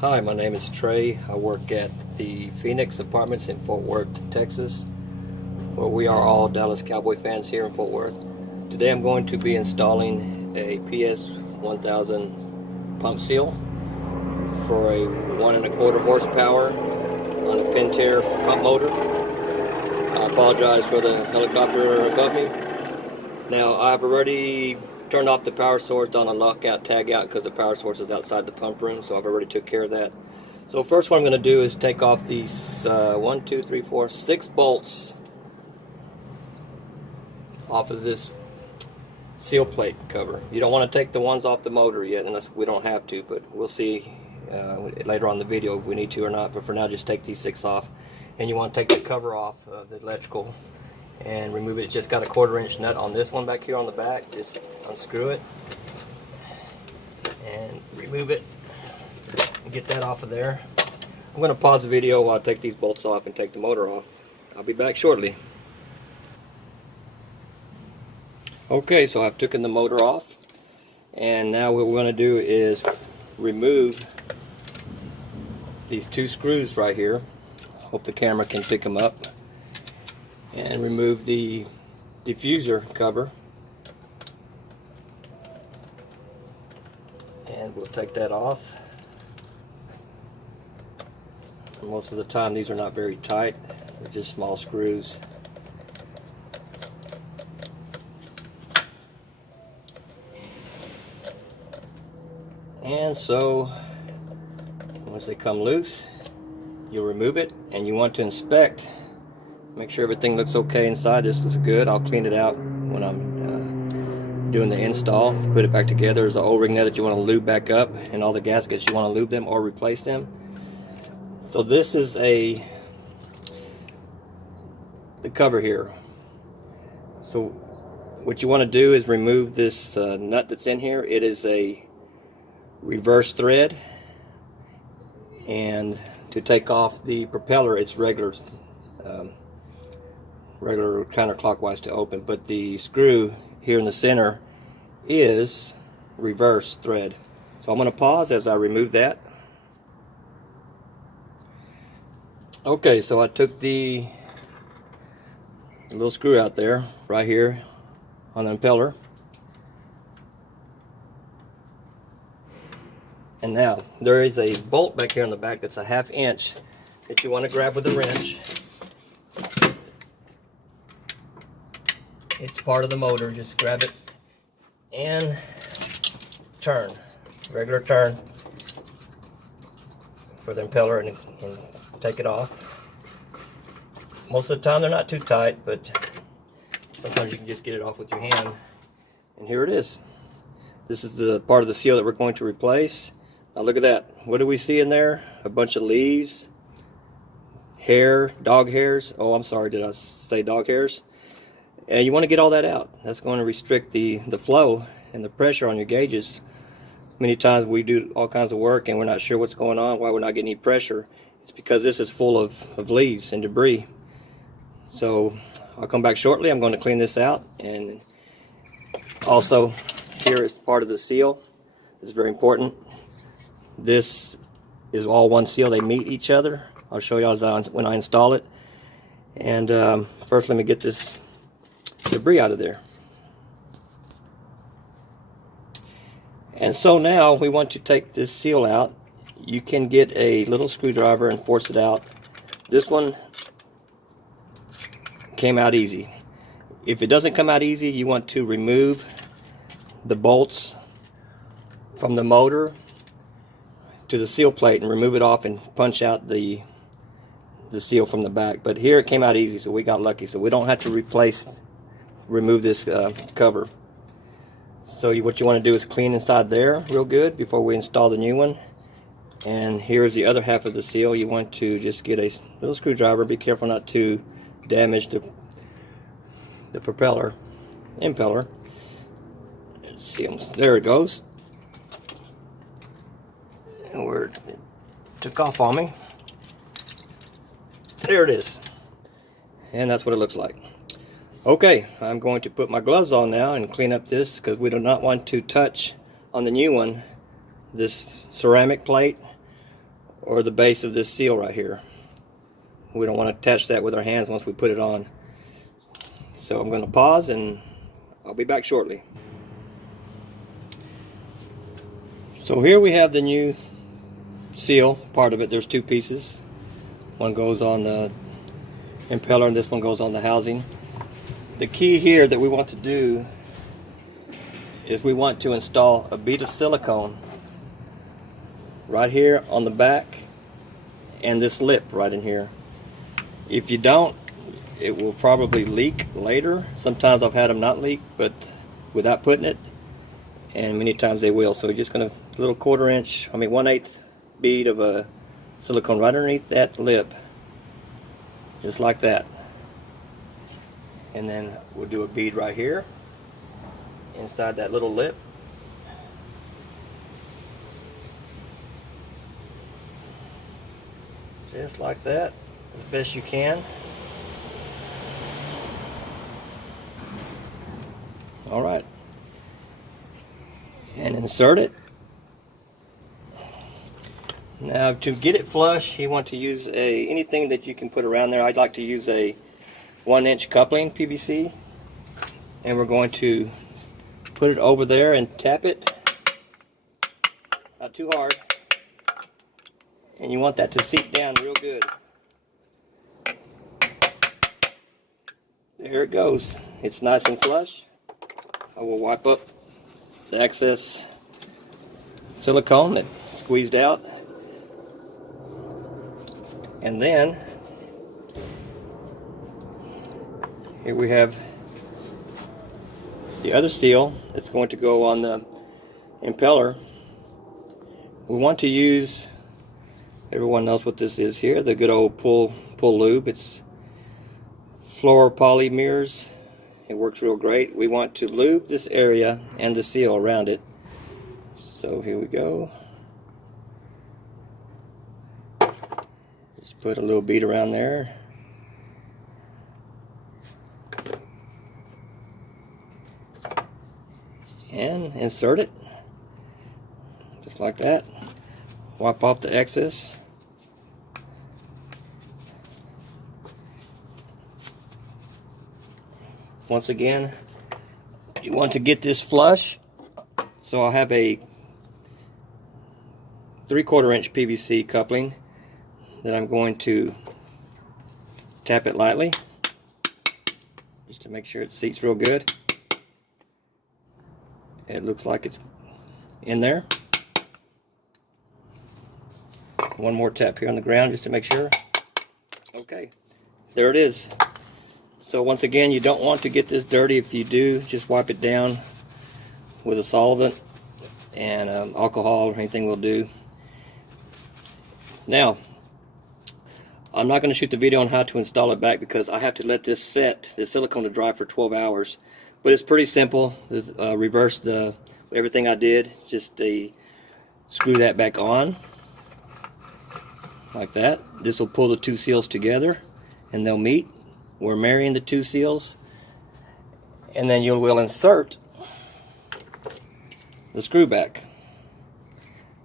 Hi, my name is Trey. I work at the Phoenix Apartments in Fort Worth, Texas, where we are all Dallas Cowboy fans here in Fort Worth. Today I'm going to be installing a PS 1000 pump seal for a 1.25 horsepower on a Pentair pump motor. I apologize for the helicopter above me. Now, I've already turned off the power source, done a lockout, tag out, because the power source is outside the pump room, so I've already took care of that. So first what I'm going to do is take off these 6 bolts off of this seal plate cover. You don't want to take the ones off the motor yet, unless we don't have to, but we'll see later on in the video if we need to or not. But for now, just take these 6 off. And you want to take the cover off of the electrical and remove it. It's just got a 1/4 inch nut on this one back here on the back. Just unscrew it and remove it and get that off of there. I'm going to pause the video while I take these bolts off and take the motor off. I'll be back shortly. Okay, so I've taken the motor off, and now what we're going to do is remove these 2 screws right here. Hope the camera can pick them up. And remove the diffuser cover, and we'll take that off. And most of the time these are not very tight, they're just small screws. And so once they come loose, you'll remove it, and you want to inspect. Make sure everything looks okay inside. This looks good. I'll clean it out when I'm doing the install. Put it back together. There's an O-ring there that you want to lube back up, and all the gaskets you want to lube them or replace them. So this is the cover here. So what you want to do is remove this nut that's in here. It is a reverse thread, and to take off the propeller, it's regular counterclockwise to open, but the screw here in the center is reverse thread. So I'm going to pause as I remove that. Okay, so I took the little screw out there right here on the impeller, and now there is a bolt back here on the back that's a 1/2 inch that you want to grab with a wrench. It's part of the motor. Just grab it and turn, regular turn for the impeller, and take it off. Most of the time they're not too tight, but sometimes you can just get it off with your hand. And here it is. This is the part of the seal that we're going to replace. Now look at that. What do we see in there? A bunch of leaves, hair, dog hairs. Oh, I'm sorry, did I say dog hairs? And you want to get all that out. That's going to restrict the flow and the pressure on your gauges. Many times we do all kinds of work and we're not sure what's going on, why we're not getting any pressure. It's because this is full of leaves and debris. So I'll come back shortly. I'm going to clean this out. And also, here is part of the seal. This is very important. This is all one seal. They meet each other. I'll show you when I install it. And first let me get this debris out of there. And so now we want to take this seal out. You can get a little screwdriver and force it out. This one came out easy. If it doesn't come out easy, you want to remove the bolts from the motor to the seal plate and remove it off and punch out the seal from the back. But here it came out easy, so we got lucky. So we don't have to remove this cover. So what you want to do is clean inside there real good before we install the new one. And here's the other half of the seal. You want to just get a little screwdriver. Be careful not to damage the impeller. Let's see, there it goes. And where it took off on me. There it is. And that's what it looks like. Okay, I'm going to put my gloves on now and clean up this, because we do not want to touch on the new one this ceramic plate or the base of this seal right here. We don't want to attach that with our hands once we put it on. So I'm going to pause and I'll be back shortly. So here we have the new seal, part of it. There's two pieces. One goes on the impeller and this one goes on the housing. The key here that we want to do is we want to install a bead of silicone right here on the back and this lip right in here. If you don't, it will probably leak later. Sometimes I've had them not leak, but without putting it, and many times they will. So you're just gonna, little 1/8 bead of a silicone right underneath that lip, just like that. And then we'll do a bead right here inside that little lip. Just like that, as best you can. All right, and insert it. Now to get it flush, you want to use anything that you can put around there. I'd like to use a 1-inch coupling PVC, and we're going to put it over there and tap it, not too hard, and you want that to seep down real good. There it goes. It's nice and flush. I will wipe up the excess silicone that squeezed out, and then here we have the other seal that's going to go on the impeller. We want to use, everyone knows what this is here, the good old pull lube. It's fluoropolymers. It works real great. We want to lube this area and the seal around it. So here we go. Just put a little bead around there. And insert it. Just like that. Wipe off the excess. Once again, you want to get this flush. So I'll have a 3/4 inch PVC coupling that I'm going to tap it lightly just to make sure it seats real good. It looks like it's in there. One more tap here on the ground just to make sure. Okay, there it is. So once again, you don't want to get this dirty. If you do, just wipe it down with a solvent, and alcohol or anything will do. Now, I'm not going to shoot the video on how to install it back because I have to let this set, the silicone, to dry for 12 hours. But it's pretty simple. Reverse everything I did. Just screw that back on like that. This will pull the two seals together and they'll meet. We're marrying the two seals, and then you will insert the screw back.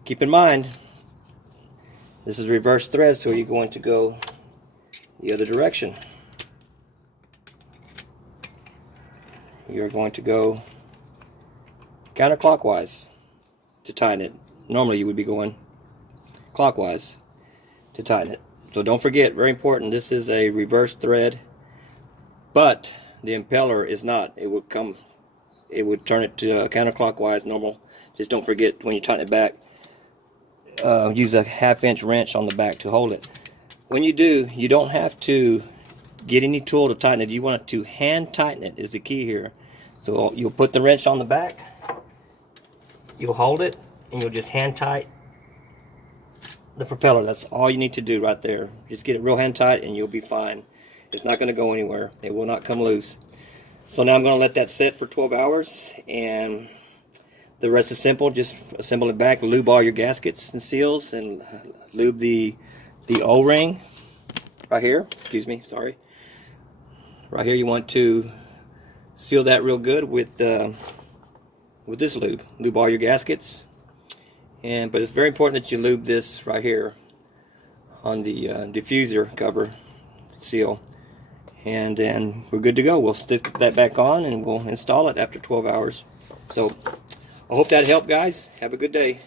Keep in mind, this is reverse thread, so you're going to go the other direction. You're going to go counterclockwise to tighten it. Normally you would be going clockwise to tighten it. So don't forget, very important, this is a reverse thread. But the impeller is not. It would turn it to counterclockwise normal. Just don't forget when you tighten it back, use a 1/2 inch wrench on the back to hold it. When you do, you don't have to get any tool to tighten it. You want it to hand tighten it is the key here. So you'll put the wrench on the back, you'll hold it, and you'll just hand tight the propeller. That's all you need to do right there. Just get it real hand tight and you'll be fine. It's not going to go anywhere. It will not come loose. So now I'm going to let that set for 12 hours, and the rest is simple. Just assemble it back, lube all your gaskets and seals, and lube the O-ring right here. Excuse me, sorry. Right here, you want to seal that real good with this lube. Lube all your gaskets, but it's very important that you lube this right here on the diffuser cover seal, and then we're good to go. We'll stick that back on and we'll install it after 12 hours. So I hope that helped, guys. Have a good day.